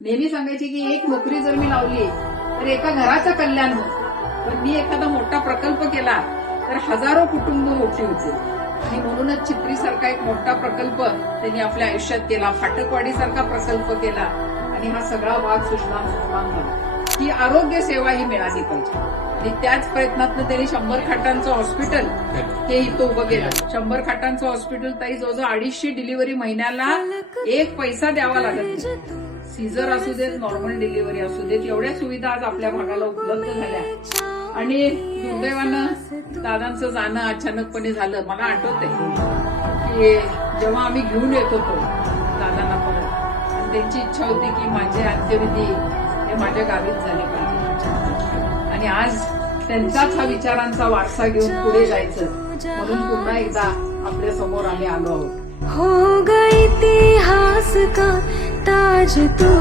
नेहमी सांगायची की एक नोकरी जर मी लावली तर एका घराचं कल्याण होतं पण मी एखादा मोठा प्रकल्प केला तर हजारो कुटुंब मोठी होते आणि म्हणूनच चित्री सारखा एक मोठा प्रकल्प त्यांनी आपल्या आयुष्यात केला फाटकवाडी सारखा प्रकल्प केला. आणि हा सगळा भाग सुजलाम सुफलाम झाला ही आरोग्य सेवा ही मिळाली पाहिजे. आणि त्याच प्रयत्नातनं त्यांनी शंभर खाटांचं हॉस्पिटल हे इथं उभं केलं. शंभर खाटांचं हॉस्पिटल ताई जवळजवळ अडीचशे डिलिव्हरी महिन्याला एक पैसा द्यावा लागत सीझर असू देत नॉर्मल डिलिव्हरी असू देत एवढ्या सुविधा आज आपल्या भागाला उपलब्ध झाल्या. आणि दुर्दैवानं दादांचं जाणं अचानकपणे झालं. मला आठवतंय की जेव्हा आम्ही घेऊन येत होतो दादांना परत आणि त्यांची इच्छा होती की माझे अंत्यविधी हे माझ्या गावीच झाले पाहिजे. आणि आज त्यांचाच हा विचारांचा वारसा घेऊन पुढे जायचं. म्हणून पुन्हा एकदा आपल्यासमोर आम्ही आलो आहोत. हो गई इतिहास का ताज तू